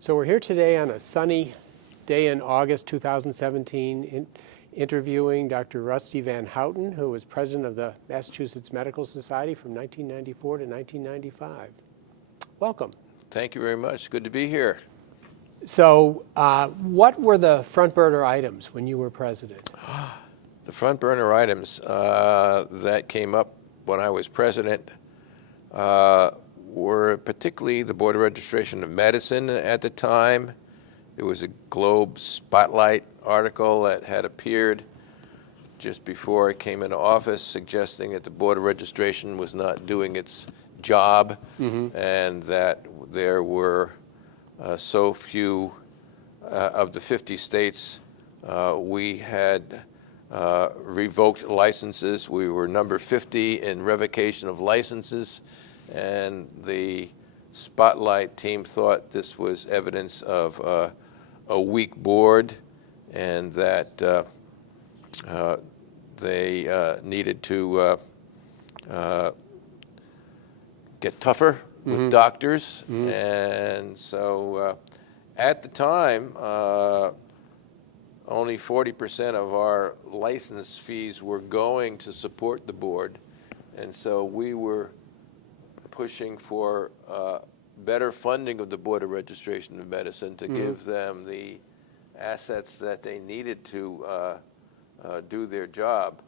So we're here today on a sunny day in August 2017, interviewing Dr. Rusty Van Houten, who was president of the Massachusetts Medical Society from 1994 to 1995. Welcome. Thank you very much. Good to be here. So what were the front burner items when you were president? The front burner items that came up when I was president were particularly the Board of Registration of Medicine at the time. There was a Globe Spotlight article that had appeared just before I came into office suggesting that the Board of Registration was not doing its job and that there were so few of the 50 states we had revoked licenses. We were number 50 in revocation of licenses, and the Spotlight team thought this was evidence of a weak board and that they needed to get tougher with doctors. And so at the time, only 40% of our license fees were going to support the board. And so we were pushing for better funding of the Board of Registration of Medicine to give them the assets that they needed to do their job.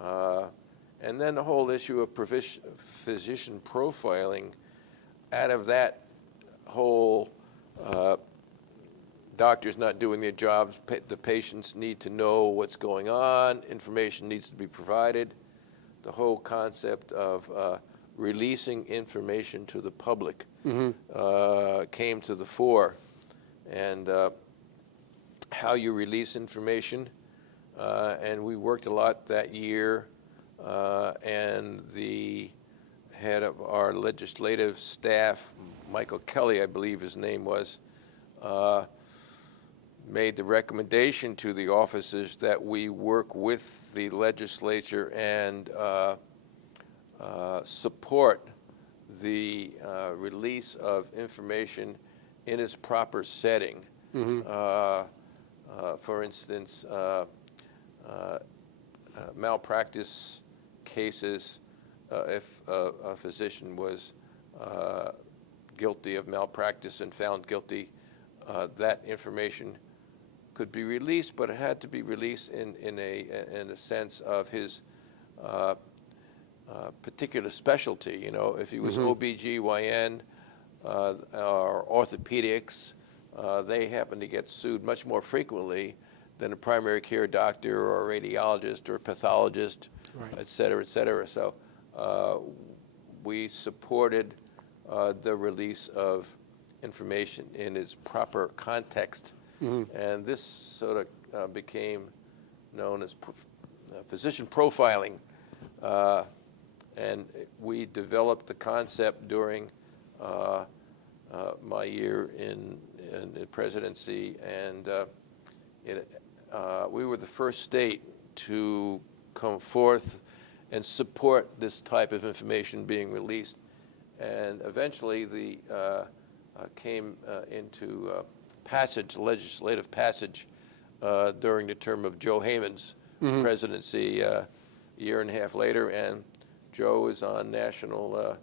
And then the whole issue of physician profiling, out of that whole doctors not doing their jobs, the patients need to know what's going on, information needs to be provided. The whole concept of releasing information to the public came to the fore. And how you release information, and we worked a lot that year, and the head of our legislative staff, Michael Kelly, I believe his name was, made the recommendation to the officers that we work with the legislature and support the release of information in its proper setting. For instance, malpractice cases, if a physician was guilty of malpractice and found guilty, that information could be released, but it had to be released in a sense of his particular specialty. You know, if he was OBGYN or orthopedics, they happen to get sued much more frequently than a primary care doctor or a radiologist or a pathologist, et cetera, et cetera. So we supported the release of information in its proper context. And this sort of became known as physician profiling. And we developed the concept during my year in the presidency, and we were the first state to come forth and support this type of information being released. And eventually the came into legislative passage during the term of Joe Hayman's presidency a year and a half later, and Joe is on national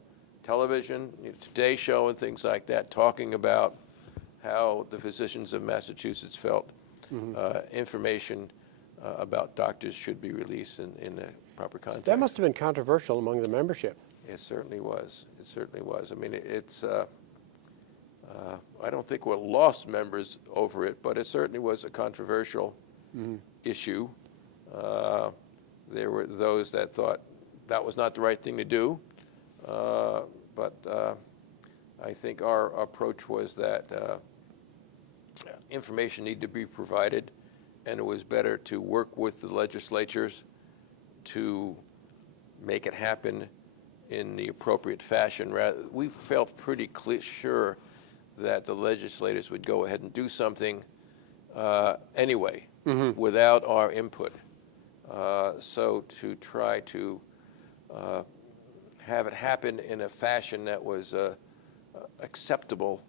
television, Today Show and things like that, talking about how the physicians of Massachusetts felt information about doctors should be released in the proper context. That must have been controversial among the membership. It certainly was. It certainly was. I mean, it's, I don't think we're lost members over it, but it certainly was a controversial issue. There were those that thought that was not the right thing to do, but I think our approach was that information needed to be provided, and it was better to work with the legislatures to make it happen in the appropriate fashion. We felt pretty sure that the legislators would go ahead and do something anyway without our input. So to try to have it happen in a fashion that was acceptable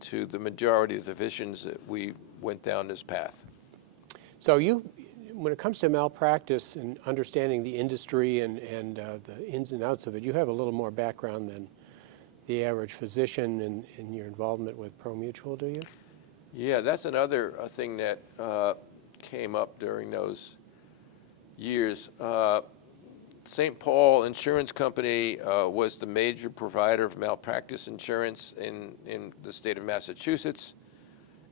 to the majority of the physicians that we went down this path. So when it comes to malpractice and understanding the industry and the ins and outs of it, you have a little more background than the average physician in your involvement with ProMutual, do you? Yeah, that's another thing that came up during those years. St. Paul Insurance Company was the major provider of malpractice insurance in the state of Massachusetts,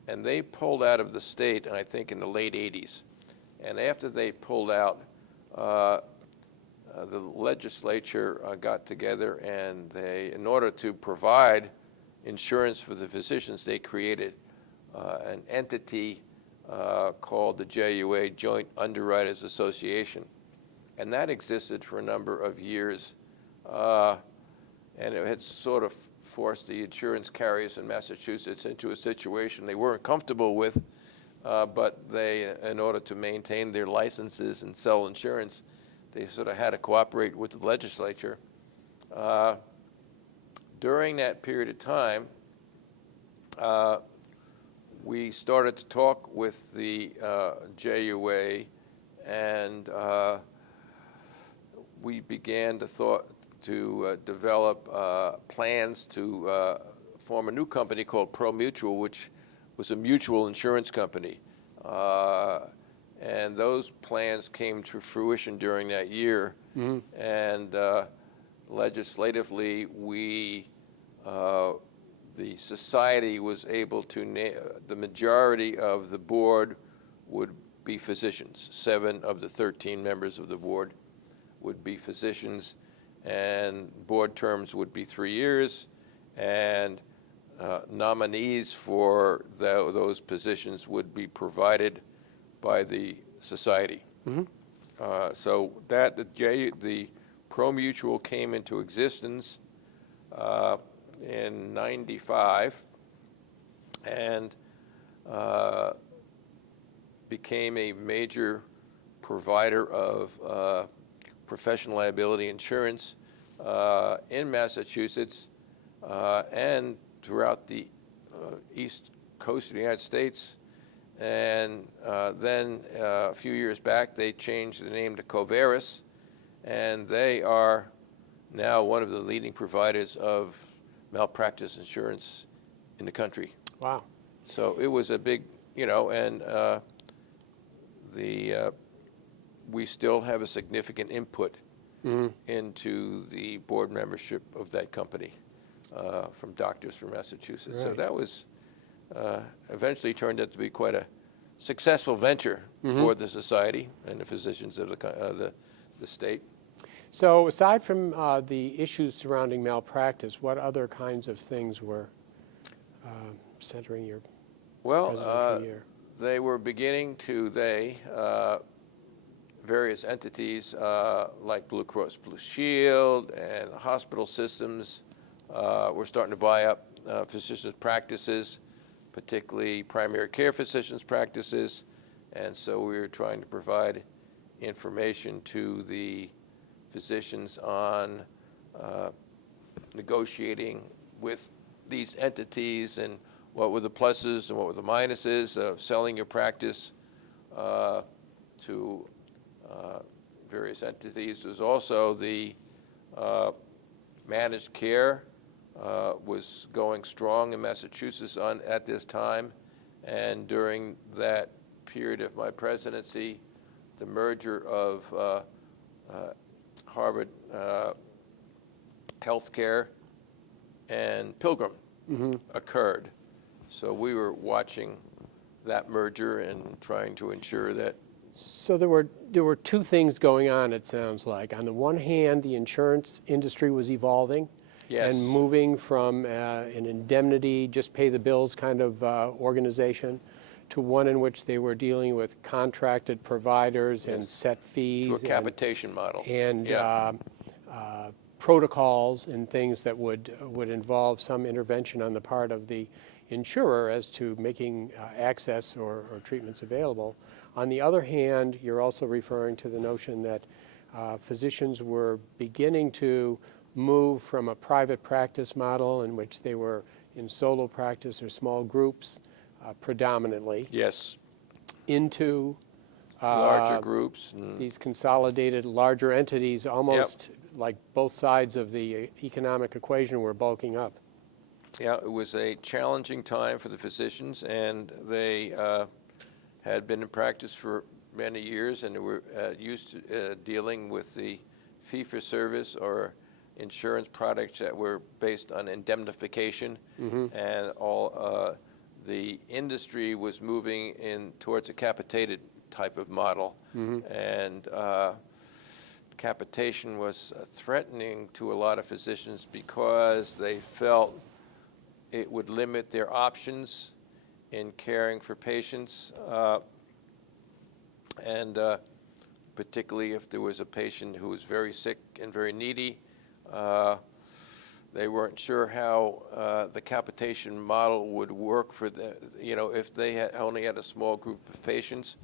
and they pulled out of the state, I think, in the late 80s. And after they pulled out, the legislature got together, and they, in order to provide insurance for the physicians, they created an entity called the JUA, Joint Underwriters Association. And that existed for a number of years, and it had sort of forced the insurance carriers in Massachusetts into a situation they weren't comfortable with, but they, in order to maintain their licenses and sell insurance, they sort of had to cooperate with the legislature. During that period of time, we started to talk with the JUA, and we began to develop plans to form a new company called ProMutual, which was a mutual insurance company. And those plans came to fruition during that year. Mm-hmm. And legislatively, the society was able to the majority of the board would be physicians. 7 of the 13 members of the board would be physicians, and board terms would be 3 years, and nominees for those positions would be provided by the society. Mm-hmm. So that the ProMutual came into existence in '95, and became a major provider of professional liability insurance in Massachusetts and throughout the East Coast of the United States. And then a few years back, they changed the name to Coveris, and they are now one of the leading providers of malpractice insurance in the country. Wow. So it was a big, and we still have a significant input mm-hmm. into the board membership of that company from doctors from Massachusetts. Right. So that was eventually turned out to be quite a successful venture mm-hmm. for the society and the physicians of the state. So aside from the issues surrounding malpractice, what other kinds of things were centering your presidential year? They were beginning to, various entities like Blue Cross Blue Shield and hospital systems were starting to buy up physicians' practices, particularly primary care physicians' practices. And so we were trying to provide information to the physicians on negotiating with these entities and what were the pluses and what were the minuses of selling your practice to various entities. There's also the managed care was going strong in Massachusetts at this time, and during that period of my presidency, the merger of Harvard Healthcare and Pilgrim mm-hmm. occurred. So we were watching that merger and trying to ensure that. So there were two things going on, it sounds like. On the one hand, the insurance industry was evolving. Yes. And moving from an indemnity, just pay the bills kind of organization to one in which they were dealing with contracted providers yes. and set fees. To a capitation model. And yeah. Protocols and things that would involve some intervention on the part of the insurer as to making access or treatments available. On the other hand, you're also referring to the notion that physicians were beginning to move from a private practice model in which they were in solo practice or small groups predominantly Yes. into Larger groups. these consolidated larger entities, almost like both sides of the economic equation were bulking up. Yeah, it was a challenging time for the physicians, and they had been in practice for many years, and they were used to dealing with the fee-for-service or insurance products that were based on indemnification, and all the industry was moving in towards a capitated type of model, and capitation was threatening to a lot of physicians because they felt it would limit their options in caring for patients, and particularly if there was a patient who was very sick and very needy. They weren't sure how the capitation model would work for the, if they only had a small group of patients,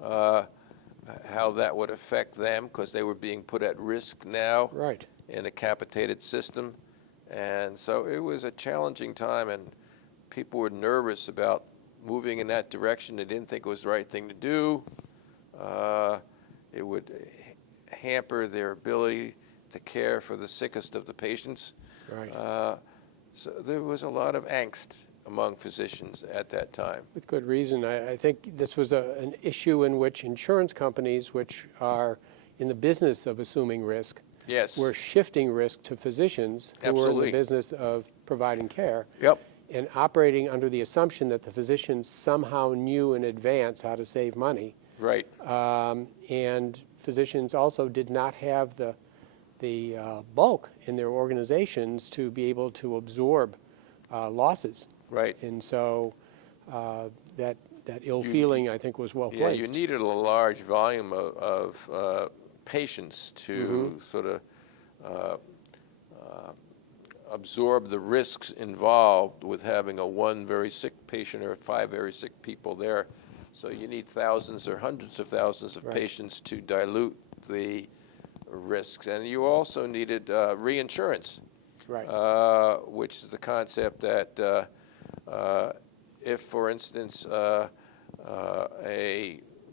how that would affect them, because they were being put at risk now in a capitated system. And so it was a challenging time, and people were nervous about moving in that direction. They didn't think it was the right thing to do. It would hamper their ability to care for the sickest of the patients. So there was a lot of angst among physicians at that time. With good reason. I think this was an issue in which insurance companies, which are in the business of assuming risk, were shifting risk to physicians who were in the business of providing care, and operating under the assumption that the physicians somehow knew in advance how to save money. And physicians also did not have the bulk in their organizations to be able to absorb losses. And so that ill feeling, I think, was well placed. Yeah, you needed a large volume of patients to sort of absorb the risks involved with having one very sick patient or 5 very sick people there. So you need thousands or hundreds of thousands of patients to dilute the risks. And you also needed reinsurance, which is the concept that if, for instance, a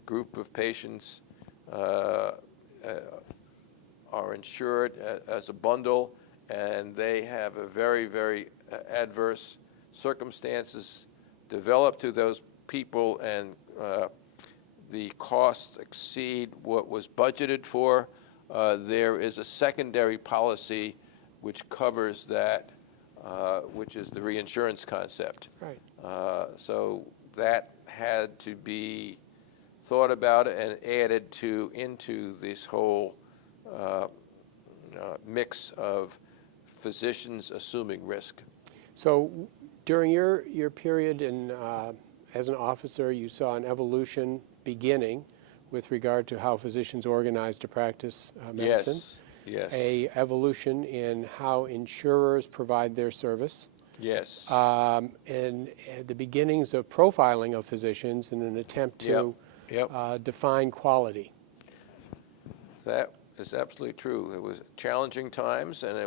group of patients are insured as a bundle, and they have a very, very adverse circumstances develop to those people, and the costs exceed what was budgeted for, there is a secondary policy which covers that, which is the reinsurance concept. So that had to be thought about and added into this whole mix of physicians assuming risk. So during your period as an officer, you saw an evolution beginning with regard to how physicians organized to practice medicine. Yes. A evolution in how insurers provide their service. And the beginnings of profiling of physicians in an attempt to define quality. That is absolutely true. It was challenging times, and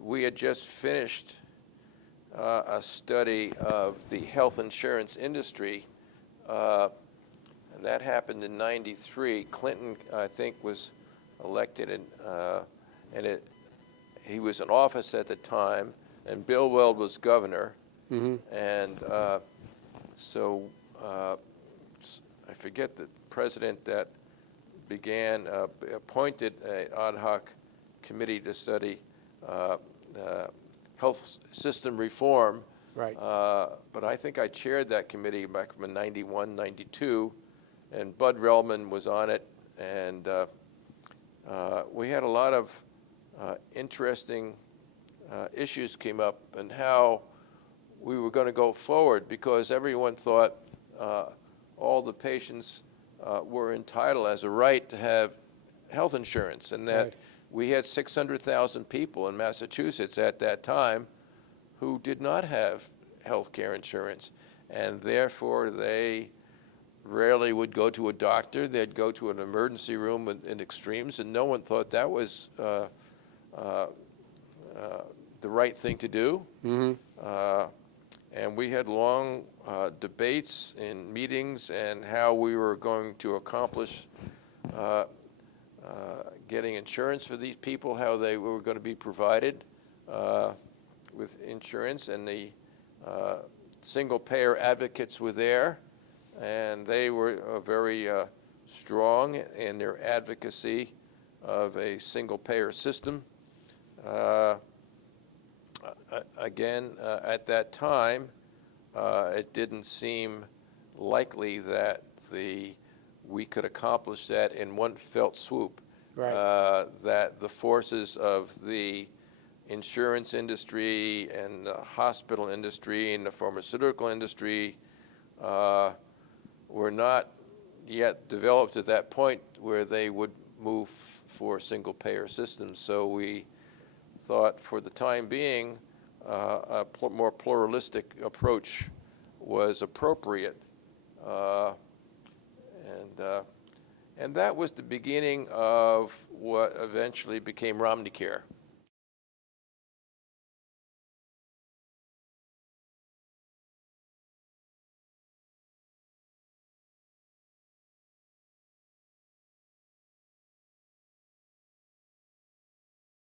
we had just finished a study of the health insurance industry, and that happened in '93. Clinton, I think, was elected, and he was in office at the time, and Bill Weld was governor, and so I forget the president that appointed an ad hoc committee to study health system reform. But I think I chaired that committee back from '91, '92, and Bud Relman was on it, and we had a lot of interesting issues came up and how we were going to go forward, because everyone thought all the patients were entitled as a right to have health insurance, and that we had 600,000 people in Massachusetts at that time who did not have health care insurance, and therefore they rarely would go to a doctor. They'd go to an emergency room in extremes, and no one thought that was the right thing to do. And we had long debates in meetings and how we were going to accomplish getting insurance for these people, how they were going to be provided with insurance, and the single-payer advocates were there, and they were very strong in their advocacy of a single-payer system. Again, at that time, it didn't seem likely that we could accomplish that in one felt swoop. Right. That the forces of the insurance industry and the hospital industry and the pharmaceutical industry were not yet developed at that point where they would move for single-payer systems. So we thought for the time being a more pluralistic approach was appropriate. And that was the beginning of what eventually became Romney Care.